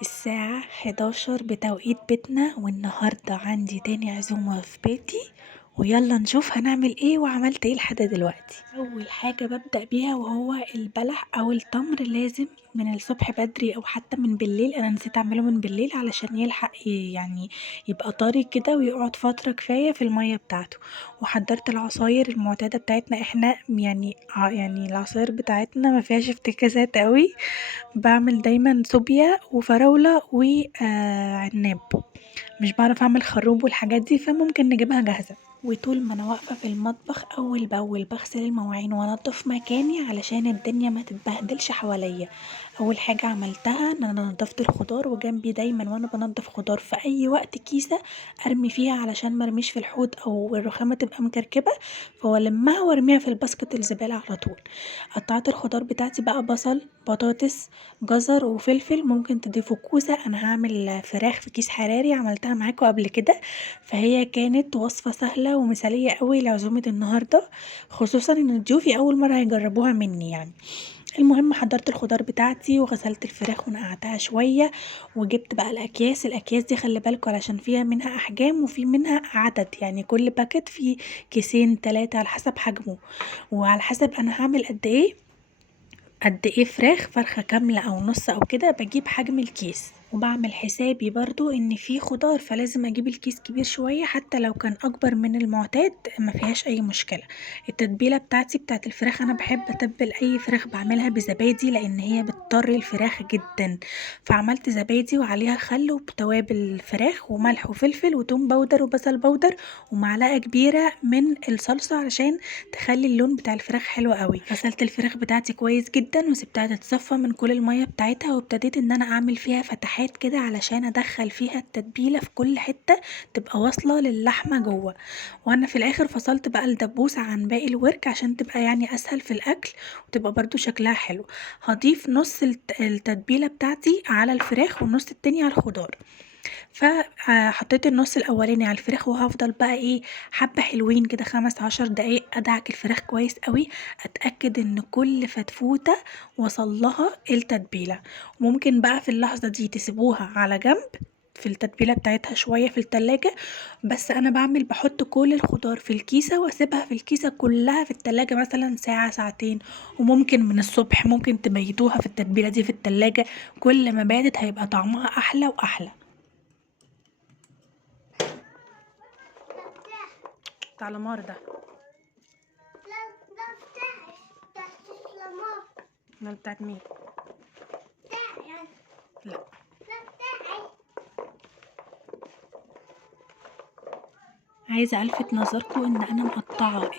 الساعة 11 بتوقيت بيتنا، والنهاردة عندي تاني عزومة في بيتي، ويلا نشوف هنعمل ايه وعملت ايه لحد دلوقتي. اول حاجة ببدأ بيها وهو البلح او التمر، لازم من الصبح بدري او حتى من بالليل. انا نسيت اعمله من بالليل علشان يلحق يعني يبقى طري كده ويقعد فترة كفاية في المية بتاعته. وحضرت العصاير المعتادة بتاعتنا احنا، يعني العصاير بتاعتنا ما فيهاش افتكاسات قوي. باعمل دايما صوبيا وفراولة وعناب. مش بعرف اعمل خروب والحاجات دي، فممكن نجيبها جاهزة. وطول ما انا واقفة في المطبخ اول باول بغسل المواعين وانضف مكاني علشان الدنيا ما تتبهدلش حواليا. اول حاجة عملتها ان انا نضفت الخضار، وجنبي دايما وانا بنضف خضار في اي وقت كيسة ارمي فيها علشان مرميش في الحوض او الرخامة تبقى مكركبة، فولمها وارميها في الباسكت الزبالة على طول. قطعت الخضار بتاعتي بقى: بصل، بطاطس، جزر وفلفل. ممكن تضيفوا كوسة. انا هعمل فراخ في كيس حراري عملتها معاكم قبل كده، فهي كانت وصفة سهلة ومثالية قوي لعزومة النهاردة، خصوصا ان ضيوفي اول مرة هيجربوها مني يعني. المهم حضرت الخضار بتاعتي وغسلت الفراخ ونقعتها شوية، وجبت بقى الأكياس دي خلي بالكوا علشان فيها منها أحجام وفي منها عدد، يعني كل باكت فيه كيسين 3 على حسب حجمه، وعلى حسب أنا هعمل قد ايه فراخ، فرخة كاملة او نص او كده بجيب حجم الكيس. وبعمل حسابي برضو ان في خضار فلازم اجيب الكيس كبير شوية، حتى لو كان اكبر من المعتاد ما فيهاش اي مشكلة. التتبيلة بتاعتي بتاعت الفراخ، انا بحب اتبل اي فراخ بعملها بزبادي لان هي بتطري الفراخ جدا. فعملت زبادي وعليها خل وبتوابل الفراخ وملح وفلفل وتوم باودر وبصل باودر ومعلقة كبيرة من الصلصة علشان تخلي اللون بتاع الفراخ حلو قوي. غسلت الفراخ بتاعتي كويس جدا وسبتها تتصفى من كل المية بتاعتها، وابتديت ان انا اعمل فيها فتحات كده علشان ادخل فيها التتبيلة في كل حتة تبقى واصلة للحمة جوه. وانا في الاخر فصلت بقى الدبوس عن باقي الورك عشان تبقى يعني اسهل في الاكل وتبقى برضو شكلها حلو. هضيف نص التتبيلة بتاعتي على الفراخ والنص التاني على الخضار. فحطيت النص الاولاني على الفراخ، وهفضل بقى ايه، حبة حلوين كده 15 دقايق ادعك الفراخ كويس قوي، اتأكد ان كل فتفوتة وصلها التتبيلة. ممكن بقى في اللحظة دي تسيبوها على جنب في التتبيلة بتاعتها شوية في التلاجة، بس انا بحط كل الخضار في الكيسة واسيبها في الكيسة كلها في التلاجة مثلا ساعة ساعتين. وممكن من الصبح ممكن تبيتوها في التتبيلة دي في التلاجة، كل ما باتت هيبقى طعمها احلى واحلى. بتاع لامار ده. لا بتاعي، بتاعت السلامات. امال بتاعت مين؟ بتاعي أنا. لا. لا بتاعي. عايزه الفت نظركم ان انا مقطعه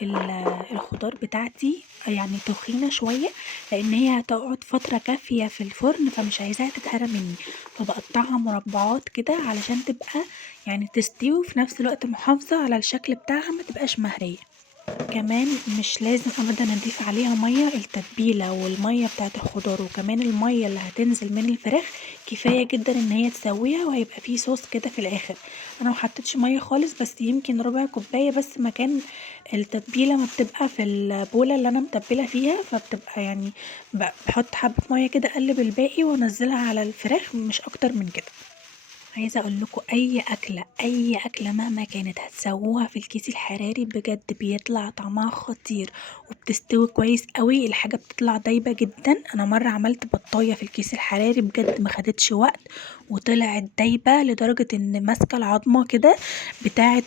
الخضار بتاعتي يعني تخينه شويه، لان هي هتقعد فتره كافيه في الفرن فمش عايزاها تتهرى مني. فبقطعها مربعات كده علشان تبقى يعني تستوي وفي نفس الوقت محافظه على الشكل بتاعها ما تبقاش مهريه. كمان مش لازم ابدا اضيف عليها ميه، التتبيله والميه بتاعت الخضار وكمان الميه اللي هتنزل من الفراخ كفايه جدا ان هي تسويها وهيبقى فيه صوص كده في الاخر. انا محطتش ميه خالص، بس يمكن ربع كوبايه بس مكان التتبيله ما بتبقى في البوله اللي انا متبله فيها، فبتبقى يعني بحط حبه ميه كده اقلب الباقي وانزلها على الفراخ، مش اكتر من كده. عايزة اقول لكم اي اكلة مهما كانت هتسووها في الكيس الحراري بجد بيطلع طعمها خطير وبتستوي كويس قوي. الحاجة بتطلع دايبة جدا. انا مرة عملت بطاية في الكيس الحراري بجد ما خدتش وقت وطلعت دايبة لدرجة ان ماسكة العظمة كده بتاعة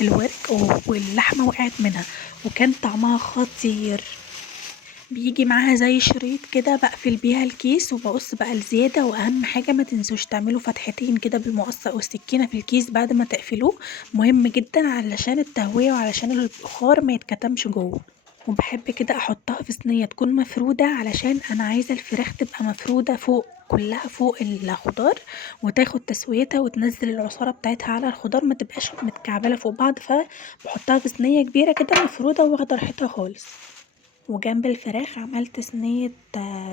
الورك، واللحمة وقعت منها وكان طعمها خطير. بيجي معاها زي شريط كده بقفل بيها الكيس وبقص بقى الزيادة. واهم حاجة ما تنسوش تعملوا فتحتين كده بالمقص او السكينة في الكيس بعد ما تقفلوه، مهم جدا علشان التهوية وعلشان البخار ما يتكتمش جوه. وبحب كده احطها في صينية تكون مفرودة علشان انا عايزة الفراخ تبقى مفرودة فوق كلها فوق الخضار وتاخد تسويتها وتنزل العصارة بتاعتها على الخضار، ما تبقاش متكعبلة فوق بعض. فبحطها في صينية كبيرة كده مفرودة واخدة راحتها خالص. وجنب الفراخ عملت صينية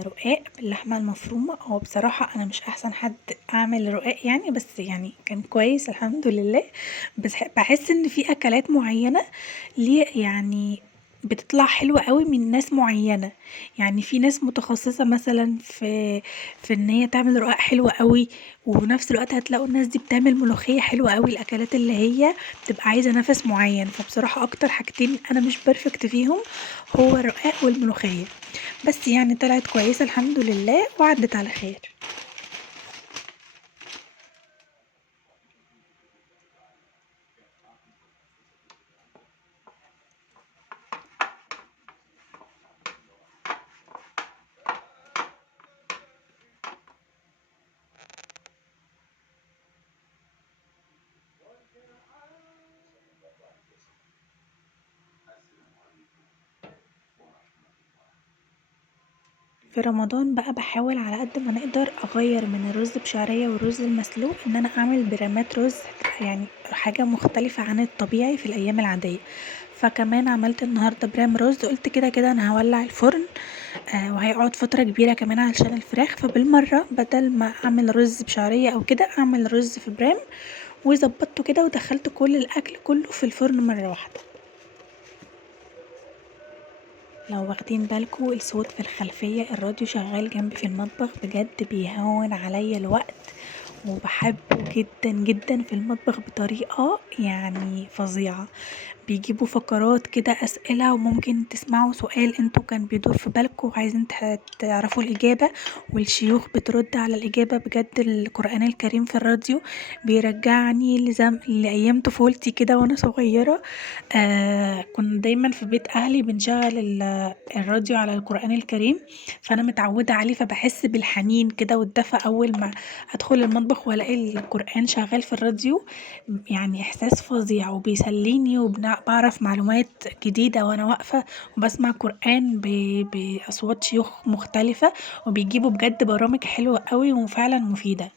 رقاق باللحمة المفرومة. هو بصراحة أنا مش أحسن حد أعمل رقاق يعني، بس يعني كان كويس الحمد لله. بس بحس إن في أكلات معينة ليه يعني بتطلع حلوة قوي من ناس معينة. يعني في ناس متخصصة مثلا في ان هي تعمل رقاق حلوة قوي، وفي نفس الوقت هتلاقوا الناس دي بتعمل ملوخية حلوة قوي، الاكلات اللي هي بتبقى عايزة نفس معين. فبصراحة اكتر حاجتين انا مش بيرفكت فيهم هو الرقاق والملوخية. بس يعني طلعت كويسة الحمد لله وعدت على خير. في رمضان بقى باحاول على قد ما نقدر أغيّر من الرز بشعرية والرز المسلوق إن أنا أعمل برامات رز، هتبقى يعني حاجة مختلفة عن الطبيعي في الأيام العادية. فكمان عملت النهارده برام رز، قُلت كده أنا هاولّع الفرن وهيقعد فترة كبيرة كمان علشان الفراخ، فبالمرّة بدل ما أعمل رز بشعرية أو كده أعمل رز في برام، وضبّطته كده ودخّلت كل الأكل كلّه في الفرن مرّة واحدة. لو واخدين بالكوا الصوت في الخلفية الراديو شغال جنبي في المطبخ بجد بيهون عليا الوقت، وبحبه جدا جدا في المطبخ بطريقة يعني فظيعة. بيجيبوا فقرات كده أسئلة، وممكن تسمعوا سؤال انتوا كان بيدور في بالكوا وعايزين تعرفوا الإجابة، والشيوخ بترد على الإجابة. بجد القرآن الكريم في الراديو بيرجعني لأيام طفولتي كده وأنا صغيرة. كنا دايما في بيت أهلي بنشغل الراديو على القرآن الكريم، فأنا متعودة عليه فبحس بالحنين كده والدفى أول ما أدخل المطبخ وألاقي القرآن شغال في الراديو. يعني إحساس فظيع وبيسليني وبعرف معلومات جديدة وأنا واقفة وبسمع قرآن بأصوات شيوخ مختلفة، وبيجيبوا بجد برامج حلوة قوي وفعلا مفيدة.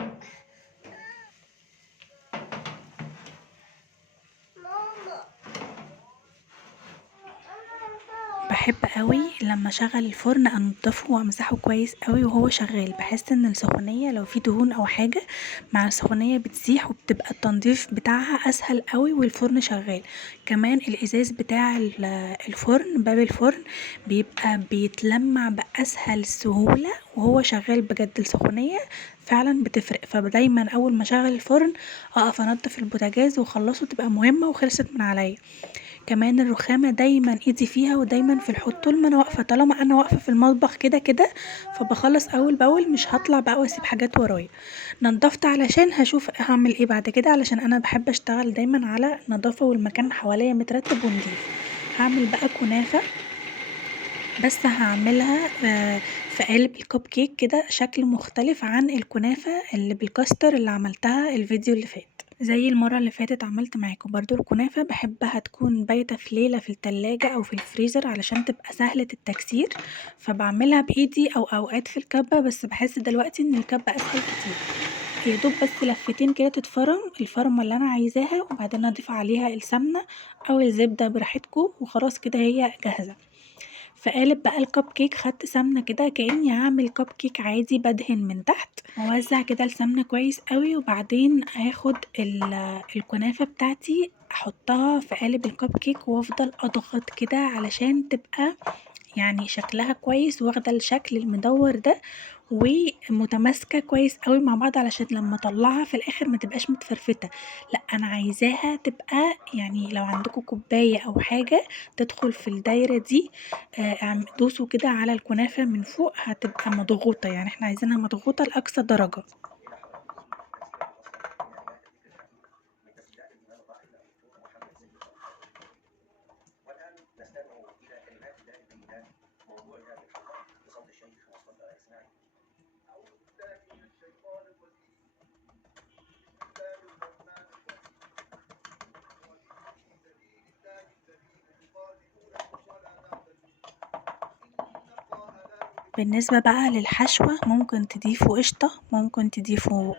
ماما. باحب أوي لمّا أشغّل الفرن أنضّفه وأمسحه كويس أوي وهو شغّال، باحس إن السخونية لو في دهون أو حاجة مع السخونية بتسيح وبتبقى التنضيف بتاعها أسهل أوي والفرن شغّال. كمان الإزاز بتاع الفرن، باب الفرن بيبقى بيتلمّع بأسهل سهولة وهو شغّال بجد. السخونية فعلًا بتفرق، فدايمًا أول ما أشغّل الفرن أقف أنضّف البوتاجاز وأخلّصه تبقى مهمة وخلصت من عليَّ. كمان الرخامة دايما ايدي فيها ودايما في الحوض طول ما انا واقفة، طالما انا واقفة في المطبخ كده فبخلص اول باول، مش هطلع بقى واسيب حاجات ورايا. نضفت علشان هشوف هعمل ايه بعد كده، علشان انا بحب اشتغل دايما على نظافة والمكان حواليا مترتب ونضيف. هعمل بقى كنافة، بس هعملها في قالب الكب كيك كده شكل مختلف عن الكنافة اللي بالكاستر اللي عملتها الفيديو اللي فات. زي المرة اللي فاتت عملت معاكم برضو الكنافة، بحبها تكون بايتة في ليلة في التلاجة أو في الفريزر علشان تبقى سهلة التكسير، فبعملها بإيدي أو أوقات في الكبة، بس بحس دلوقتي إن الكبة أسهل كتير. يادوب بس لفتين كده تتفرم الفرمة اللي أنا عايزاها، وبعدين أضيف عليها السمنة أو الزبدة براحتكم، وخلاص كده هي جاهزة. في قالب بقى الكب كيك خدت سمنة كده كأني هعمل كب كيك عادي، بدهن من تحت واوزع كده السمنة كويس قوي، وبعدين هاخد الكنافة بتاعتي احطها في قالب الكب كيك وافضل اضغط كده علشان تبقى يعني شكلها كويس واخدة الشكل المدور ده ومتماسكة كويس قوي مع بعض، علشان لما اطلعها في الاخر ما تبقاش متفرفتة. لا انا عايزاها تبقى يعني لو عندكم كوباية او حاجة تدخل في الدايرة دي. دوسوا كده على الكنافة من فوق هتبقى مضغوطة، يعني احنا عايزينها مضغوطة لأقصى درجة. بالنسبة بقى للحشوة ممكن تضيفوا قشطة، ممكن تضيفوا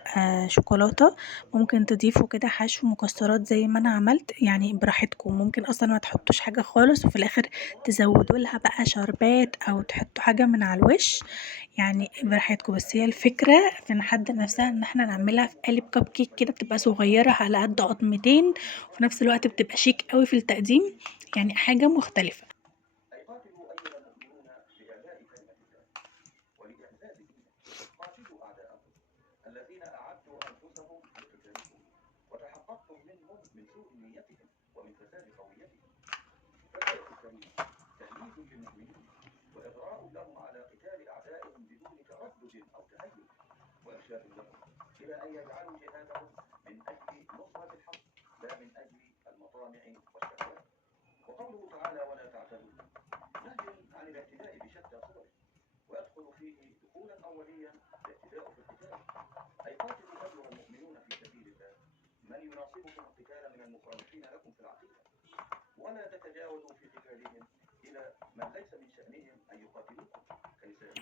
شوكولاتة، ممكن تضيفوا كده حشو مكسرات زي ما انا عملت، يعني براحتكم. ممكن اصلا ما تحطوش حاجة خالص وفي الاخر تزودوا لها بقى شربات او تحطوا حاجة من على الوش، يعني براحتكم. بس هي الفكرة في الحد نفسها ان احنا نعملها في قالب كب كيك كده، بتبقى صغيرة على قد قطمتين وفي نفس الوقت بتبقى شيك قوي في التقديم، يعني حاجة مختلفة.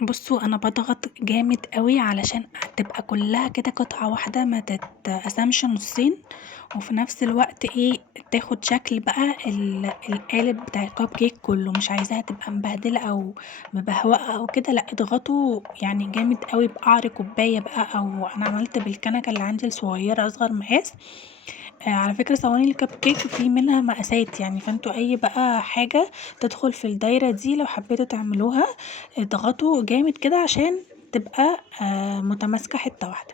بصوا انا بضغط جامد قوي علشان تبقى كلها كده قطعة واحدة، ما تتقسمش نصين، وفي نفس الوقت ايه تاخد شكل بقى القالب بتاع الكب كيك كله. مش عايزاها تبقى مبهدلة او مبهوقة او كده، لا اضغطوا يعني جامد قوي بقعر كوباية بقى، او انا عملت بالكنكة اللي عندي الصغيرة اصغر مقاس. على فكرة صواني الكب كيك في منها مقاسات يعني، فانتوا اي بقى حاجة تدخل في الدايرة دي لو حبيتوا تعملوها اضغطوا جامد كده عشان تبقى متماسكة حتة واحدة.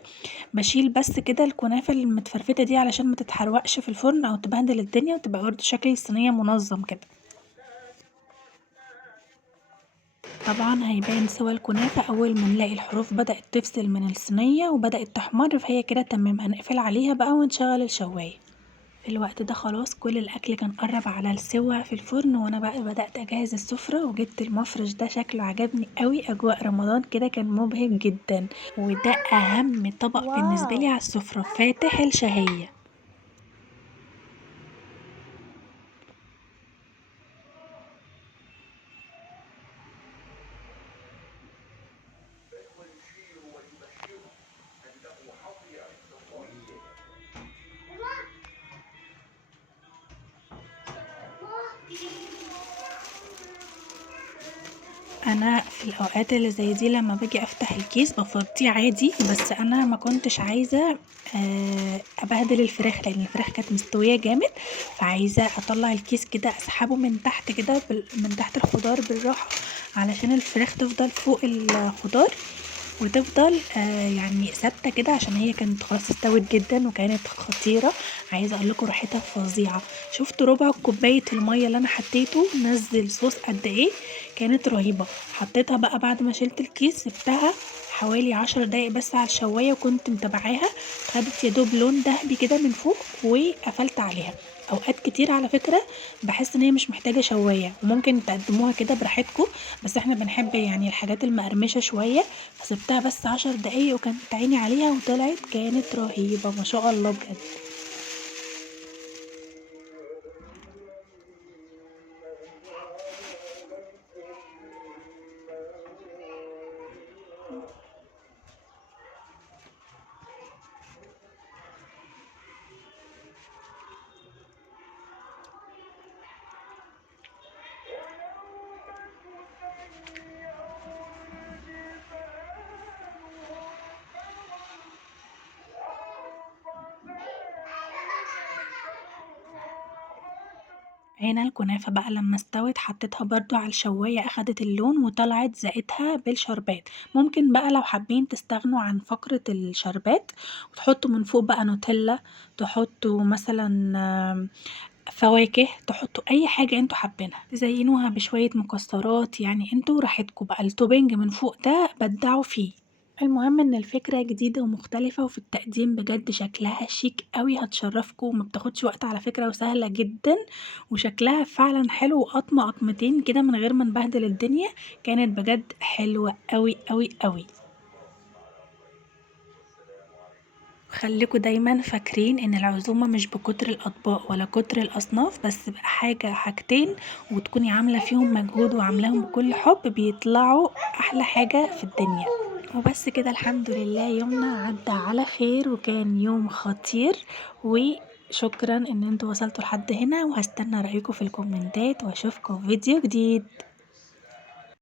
بشيل بس كده الكنافة المتفرفتة دي علشان ما تتحرقش في الفرن او تبهدل الدنيا، وتبقى برضه شكل الصينية منظم كده. طبعا هيبان سوا الكنافة اول ما نلاقي الحروف بدأت تفصل من الصينية وبدأت تحمر، فهي كده تمام. هنقفل عليها بقى ونشغل الشواية. في الوقت ده خلاص كل الأكل كان قرب على السوا في الفرن، وأنا بقى بدأت أجهز السفرة وجبت المفرش ده، شكله عجبني قوي، أجواء رمضان كده كان مبهج جدا. وده أهم طبق بالنسبة لي واو. على السفرة، فاتح الشهية. انا في الاوقات اللي زي دي لما باجي افتح الكيس بفضيه عادي، بس انا ما كنتش عايزه ابهدل الفراخ لان الفراخ كانت مستويه جامد، فعايزه اطلع الكيس كده اسحبه من تحت كده من تحت الخضار بالراحه علشان الفراخ تفضل فوق الخضار وتفضل يعني ثابته كده، عشان هي كانت خلاص استوت جدا وكانت خطيره. عايزه اقول لكم ريحتها فظيعه. شفتوا ربع كوبايه الميه اللي انا حطيته نزل صوص قد ايه؟ كانت رهيبه. حطيتها بقى بعد ما شلت الكيس، سبتها حوالي 10 دقايق بس على الشوايه وكنت متابعاها، خدت يا دوب لون دهبي كده من فوق وقفلت عليها. اوقات كتير على فكره بحس ان هي مش محتاجه شوايه وممكن تقدموها كده براحتكم، بس احنا بنحب يعني الحاجات المقرمشه شويه، فسبتها بس 10 دقايق وكانت عيني عليها وطلعت كانت رهيبة ما شاء الله بجد. هنا الكنافة بقى لما استوت حطيتها برضو على الشواية، اخدت اللون وطلعت زقتها بالشربات. ممكن بقى لو حابين تستغنوا عن فقرة الشربات وتحطوا من فوق بقى نوتيلا، تحطوا مثلا فواكه، تحطوا اي حاجة انتوا حابينها، تزينوها بشوية مكسرات، يعني انتوا راحتكم بقى. التوبينج من فوق ده بدعوا فيه. المهم ان الفكرة جديدة ومختلفة وفي التقديم بجد شكلها شيك قوي، هتشرفكم وما بتاخدش وقت على فكرة وسهلة جدا، وشكلها فعلا حلو وقطمة قطمتين كده من غير ما نبهدل الدنيا. كانت بجد حلوة قوي قوي قوي. خليكوا دايما فاكرين ان العزومة مش بكتر الاطباق ولا كتر الاصناف، بس حاجتين وتكوني عاملة فيهم مجهود وعاملاهم بكل حب بيطلعوا احلى حاجة في الدنيا. وبس كده، الحمد لله يومنا عدى على خير وكان يوم خطير. وشكرا ان انتوا وصلتوا لحد هنا، وهستنى رأيكم في الكومنتات واشوفكم في فيديو جديد.